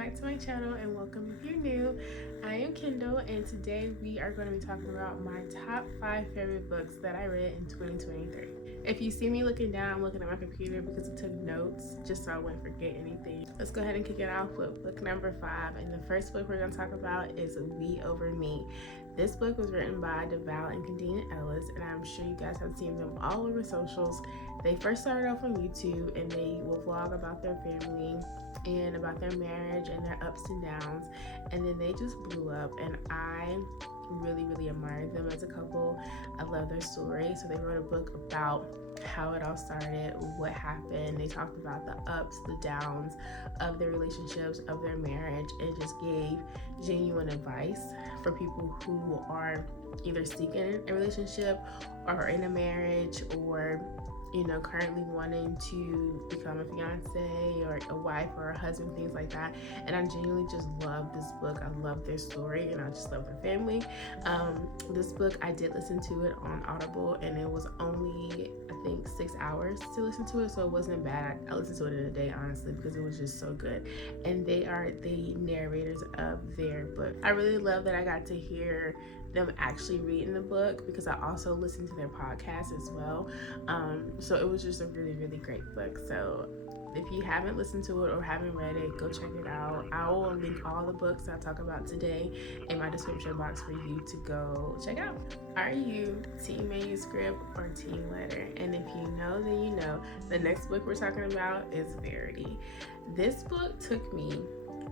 back to my channel and welcome if you're new. I am Kendall and today we are going to be talking about my top 5 favorite books that I read in 2023. If you see me looking down, I'm looking at my computer because I took notes just so I wouldn't forget anything. Let's go ahead and kick it off with book number 5, and the first book we're going to talk about is We Over Me. This book was written by DeVal and Kadena Ellis, and I'm sure you guys have seen them all over socials. They first started off on YouTube and they will vlog about their family and about their marriage and their ups and downs, and then they just blew up, and I really admired them as a couple. I love their story. So they wrote a book about how it all started, what happened. They talked about the ups, the downs of their relationships, of their marriage, and just gave genuine advice for people who are either seeking a relationship or are in a marriage, or currently wanting to become a fiance or a wife or a husband, things like that. And I genuinely just love this book. I love their story and I just love their family. This book, I did listen to it on Audible, and it was only, I think, 6 hours to listen to it, so it wasn't bad. I listened to it in a day, honestly, because it was just so good. And they are the narrators of their book. I really love that I got to hear them actually reading the book, because I also listened to their podcast as well. So it was just a really great book. So if you haven't listened to it or haven't read it, go check it out. I will link all the books I talk about today in my description box for you to go check out. Are you team manuscript or team letter? And if you know, then you know. The next book we're talking about is Verity. This book took me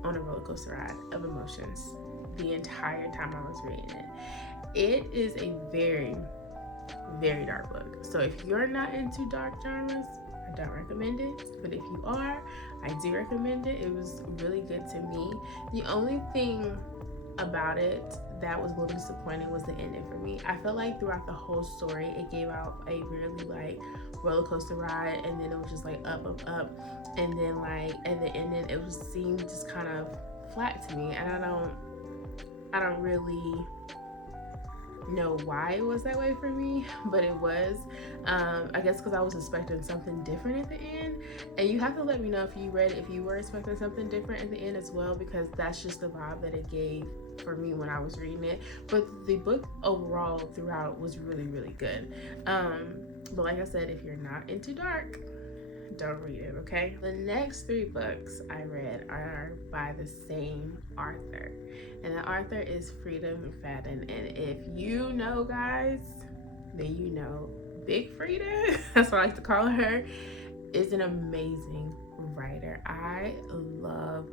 on a roller coaster ride of emotions the entire time I was reading it. It is a very dark book. So if you're not into dark genres, I don't recommend it. But if you are, I do recommend it. It was really good to me. The only thing about it that was a little disappointing was the ending for me. I felt like throughout the whole story, it gave out a really roller coaster ride, and then it was just up, and then at the ending it seemed just kind of flat to me, and I don't really know why it was that way for me, but it was. I guess because I was expecting something different at the end, and you have to let me know if you read it, if you were expecting something different at the end as well, because that's just the vibe that it gave for me when I was reading it. But the book overall throughout was really good. But like I said, if you're not into dark, don't read it, okay? The next 3 books I read are by the same author, and the author is Frida McFadden. And if you know, guys, then you know Big Frida, that's what I like to call her, is an amazing writer. I love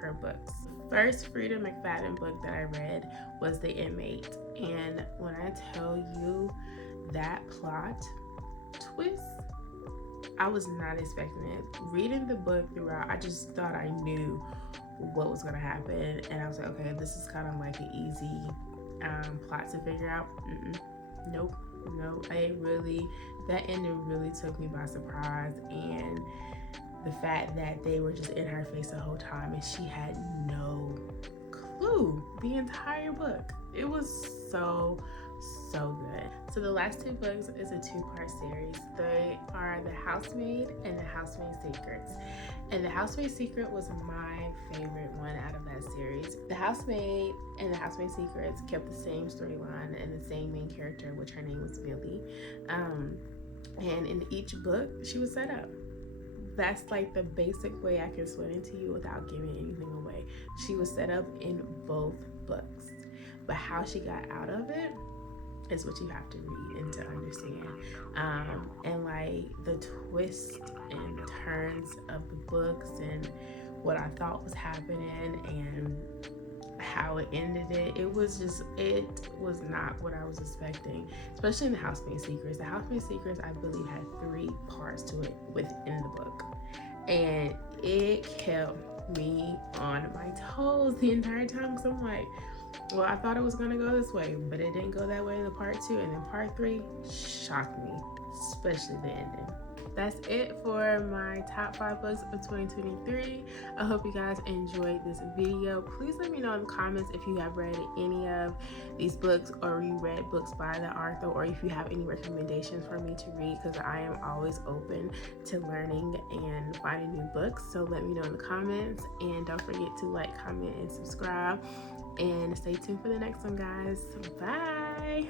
her books. First Frida McFadden book that I read was The Inmate, and when I tell you that plot twist, I was not expecting it. Reading the book throughout, I just thought I knew what was gonna happen, and I was like, okay, this is kind of like an easy plot to figure out. Nope. That ending really took me by surprise, and the fact that they were just in her face the whole time and she had no clue the entire book. It was so good. So the last 2 books is a 2-part series. They are The Housemaid and The Housemaid Secrets. And The Housemaid Secret was my favorite one out of that series. The Housemaid and The Housemaid Secrets kept the same storyline and the same main character, which her name was Millie. And in each book, she was set up. That's the basic way I can explain it to you without giving anything away. She was set up in both books. But how she got out of it is what you have to read and to understand. And the twists and turns of the books and what I thought was happening and how it ended it was not what I was expecting, especially in The Housemaid Secrets. The Housemaid Secrets, I believe, had 3 parts to it within the book, and it kept me on my toes the entire time, because I'm like, well, I thought it was gonna go this way, but it didn't go that way in the part 2, and then part 3 shocked me, especially the ending. that's it for my top 5 books of 2023. I hope you guys enjoyed this video. Please let me know in the comments if you have read any of these books, or you read books by the author, or if you have any recommendations for me to read, because I am always open to learning and finding new books. So let me know in the comments, and don't forget to like, comment, and subscribe, and stay tuned for the next one, guys. Bye.